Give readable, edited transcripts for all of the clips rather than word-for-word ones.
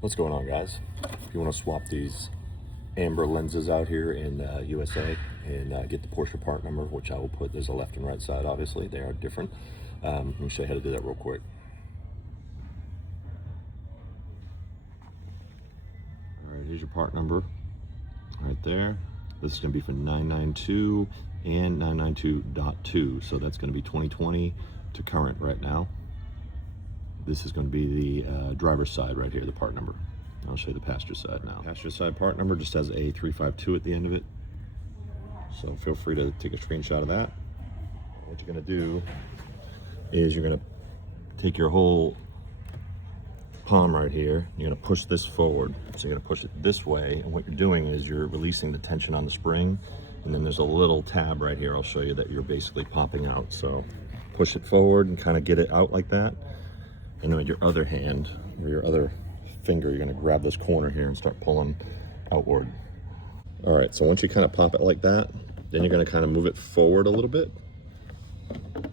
What's going on, guys? If you want to swap these amber lenses out here in USA and get the Porsche part number, which I will put, there's a left and right side, obviously they are different. Let me show you how to do that real quick. All right, here's your part number right there. This is going to be for 992 and 992.2, so that's going to be 2020 to current right now. This is going to be the driver's side right here, the part number. I'll show you the passenger side now. Passenger side part number just has a 352 at the end of it. So feel free to take a screenshot of that. What you're going to do is you're going to take your whole palm right here. You're going to push this forward. So you're going to push it this way. And what you're doing is you're releasing the tension on the spring. And then there's a little tab right here. I'll show you that you're basically popping out. So push it forward and kind of get it out like that. And then with your other hand or your other finger, you're going to grab this corner here and start pulling outward. All right, so once you kind of pop it like that, then you're going to kind of move it forward a little bit.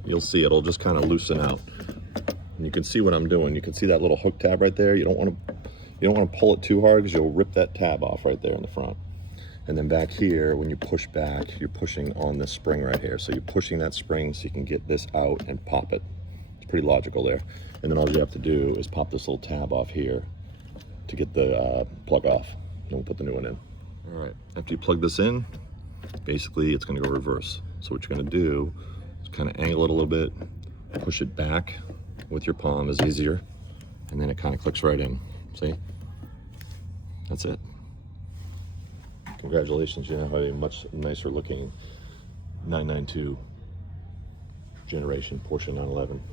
You'll see it'll just kind of loosen out. And you can see what I'm doing. You can see that little hook tab right there. You don't want to pull it too hard because you'll rip that tab off right there in the front. And then back here, when you push back, you're pushing on this spring right here. So you're pushing that spring so you can get this out and pop it. It's pretty logical there. And then all you have to do is pop this little tab off here to get the plug off. And we'll put the new one in. All right, after you plug this in, basically it's gonna go reverse. So what you're gonna do is kind of angle it a little bit, push it back with your palm is easier, and then it kind of clicks right in. See? That's it. Congratulations, you now have a much nicer looking 992 generation Porsche 911.